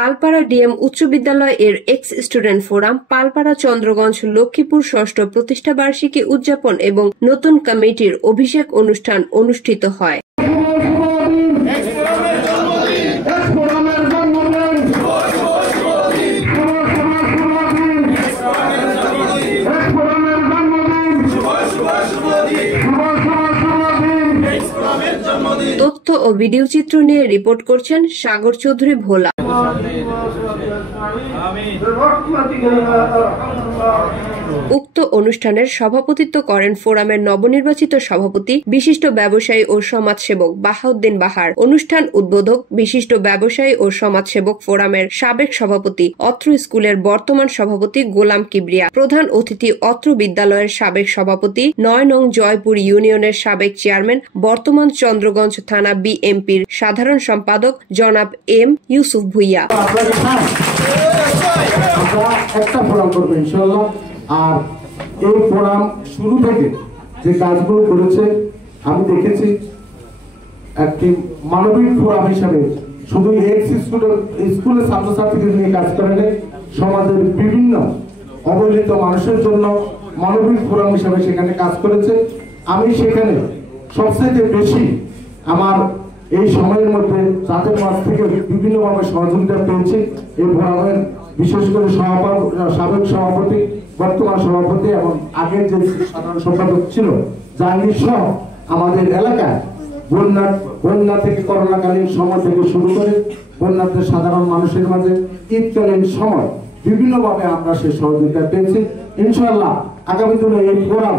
Palpara DM উচ্চ বিদ্যালয় এর ex student forum Palpara Chandraganj Lakshmipur ষষ্ঠ প্রতিষ্ঠাবার্ষিকী উদযাপন এবং নতুন কমিটির অভিষেক অনুষ্ঠান অনুষ্ঠিত হয়। তথ্য ও ভিডিও চিত্র নিয়ে রিপোর্ট করছেন সাগর চৌধুরী ভোলা। উক্ত অনুষ্ঠানের সভাপতিত্ব করেন ফোরামের নবনির্বাচিত সভাপতি বিশিষ্ট ব্যবসায়ী ও সমাজসেবক বাহাউদ্দিন বাহার। অনুষ্ঠান উদ্বোধক বিশিষ্ট ব্যবসায়ী ও সমাজসেবক ফোরামের সাবেক সভাপতি, অত্র স্কুলের বর্তমান সভাপতি গোলাম কিবরিয়া। প্রধান অতিথি অত্র বিদ্যালয়ের সাবেক সভাপতি, ৯ নং জয়পুর ইউনিয়নের সাবেক চেয়ারম্যান, বর্তমান চন্দ্রগঞ্জ থানা বিএমপির সাধারণ সম্পাদক জনাব এম ইউসুফ ভুইয়া। আর এই ফোরাম শুরু থেকে যে কাজগুলো করেছে আমি দেখেছি একটি মানবিক ফোরাম হিসাবে শুধু স্কুলের ছাত্রছাত্রীদের নিয়ে কাজ করে নেই, সমাজের বিভিন্ন অবহেলিত মানুষের জন্য মানবিক ফোরাম হিসাবে সেখানে কাজ করেছে। আমি সেখানে সবচেয়ে বেশি আমার এই সময়ের মধ্যে তাদের মাঝ থেকে বিভিন্নভাবে সহযোগিতা পেয়েছি। এই ফোরামের বিশেষ করে সাবেক সভাপতি, বর্তমান সভাপতি এবং আগের যে সাধারণ সম্পাদক ছিল জাহাঙ্গীর সহ আমাদের এলাকায় বন্যা থেকে করোনাকালীন সময় থেকে শুরু করে বন্যাতে সাধারণ মানুষের মাঝে ঈদকালীন সময় বিভিন্নভাবে আমরা সেই সহযোগিতা পেয়েছি। ইনশাআল্লাহ আগামী দিনে এই ফোরাম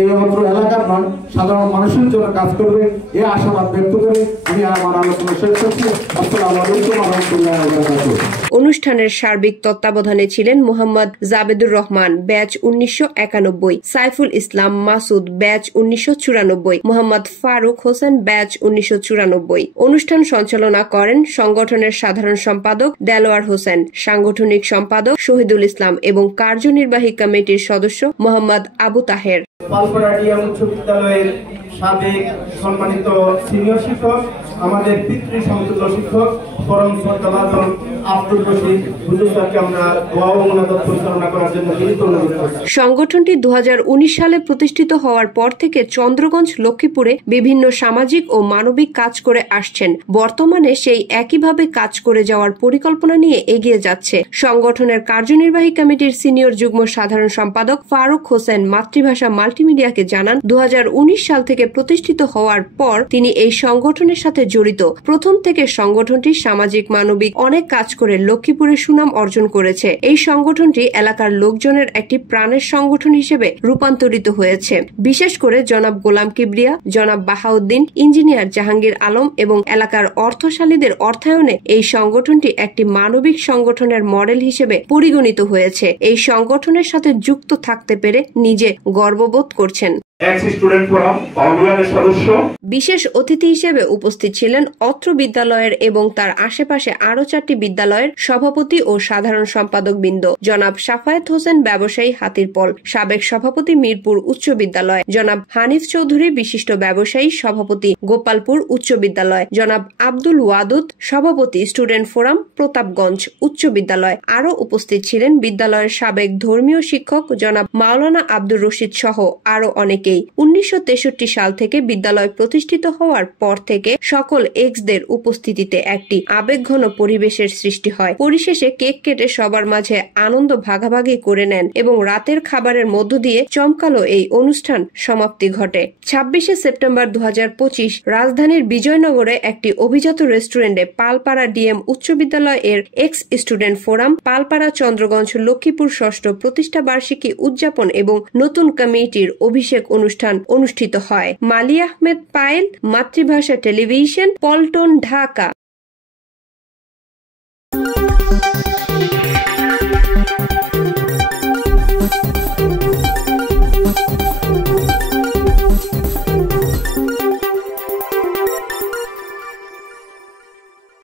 এই অত্র এলাকার নয় সাধারণ মানুষের জন্য কাজ করবে এই আশাবাদ ব্যক্ত করে আমি আমার আলোচনা শেষ করছি। আসসালামু আলাইকুম ওয়া রাহমাতুল্লাহি ওয়া বারাকাতুহু। অনুষ্ঠানের সার্বিক তত্ত্বাবধানে ছিলেন Mohammad Jabedur Rahman, batch 1991, Saiful Islam Masud, batch 1994, Mohammad Faruk Hossain, batch 1994। অনুষ্ঠান সঞ্চালনা করেন সংগঠনের সাধারণ সম্পাদক দেলোয়ার হোসেন, সাংগঠনিক সম্পাদক শহীদুল ইসলাম এবং কার্যনির্বাহী কমিটির সদস্য মোহাম্মদ আবু তাহের। পালপাড়া ডিএম উচ্চ বিদ্যালয়ের সাবেক সম্মানিত সিনিয়র শিক্ষক, আমাদের পিতৃ সমতুল্য শিক্ষক পরম শ্রদ্ধাভাজন আব্দুল রশিদ হুজুর স্যারকে আমরা দোয়া ও মোনাজাত পরিচালনা করার জন্য বিনীত অনুরোধ করছি। সংগঠনটি 2019 সালে প্রতিষ্ঠিত হওয়ার পর থেকে চন্দ্রগঞ্জ লক্ষ্মীপুরে বিভিন্ন সামাজিক ও মানবিক কাজ করে আসছেন। বর্তমানে সেই একইভাবে কাজ করে যাওয়ার পরিকল্পনা নিয়ে এগিয়ে যাচ্ছে। সংগঠনের কার্যনির্বাহী কমিটির সিনিয়র যুগ্ম সাধারণ সম্পাদক ফারুক হোসেন মাতৃভাষা মাল্টিমিডিয়াকে জানান, 2019 সাল থেকে প্রতিষ্ঠিত হওয়ার পর তিনি এই সংগঠনের সাথে জড়িত। প্রথম থেকে সংগঠনটি সামাজিক মানবিক অনেক কাজ করে লক্ষ্মীপুরে সুনাম অর্জন করেছে। এই সংগঠনটি এলাকার লোকজনের একটি প্রাণের সংগঠন হিসেবে রূপান্তরিত হয়েছে। বিশেষ করে জনাব গোলাম কিবরিয়া, জনাব বাহাউদ্দিন, ইঞ্জিনিয়ার জাহাঙ্গীর আলম এবং এলাকার অর্থশালীদের অর্থায়নে এই সংগঠনটি একটি মানবিক সংগঠনের মডেল হিসেবে পরিগণিত হয়েছে। এই সংগঠনের সাথে যুক্ত থাকতে পেরে নিজে গর্ববোধ করছেন। বিশেষ অতিথি হিসেবে উপস্থিত ছিলেন অত্র বিদ্যালয়ের এবং তার আশেপাশে আরো 4টি বিদ্যালয়ের সভাপতি ও সাধারণ সম্পাদক বৃন্দ। জনাব সাফায়েত হোসেন, ব্যবসায়ী হাতিরপল, সাবেক সভাপতি মিরপুর উচ্চ বিদ্যালয়, জনাব হানিফ চৌধুরী, বিশিষ্ট ব্যবসায়ী, সভাপতি গোপালপুর উচ্চ বিদ্যালয়, জনাব আব্দুল ওয়াদুদ, সভাপতি স্টুডেন্ট ফোরাম প্রতাপগঞ্জ উচ্চ বিদ্যালয়। আরো উপস্থিত ছিলেন বিদ্যালয়ের সাবেক ধর্মীয় শিক্ষক জনাব মাওলানা আব্দুর রশিদ সহ আরো অনেকে। 1963 সাল থেকে বিদ্যালয় প্রতিষ্ঠিত হওয়ার পর থেকে সকল এক্সদের উপস্থিতিতে একটি আবেগঘন পরিবেশের সৃষ্টি হয়। পরিশেষে কেক কেটে সবার মাঝে আনন্দ ভাগাভাগি করে নেন এবং রাতের খাবারের মধ্য দিয়ে চমকালো এই অনুষ্ঠান সমাপ্তি ঘটে। 26 সেপ্টেম্বর 2025 রাজধানীর বিজয়নগরে একটি অভিজাত রেস্টুরেন্টে পালপাড়া ডিএম উচ্চ বিদ্যালয় এর ex student forum Palpara Chandraganj Lakshmipur ষষ্ঠ প্রতিষ্ঠাবার্ষিকী উদযাপন এবং নতুন কমিটির অভিষেক অনুষ্ঠান অনুষ্ঠিত হয়। মালি আহমেদ পায়েল, মাতৃভাষা টেলিভিশন, পল্টন, ঢাকা।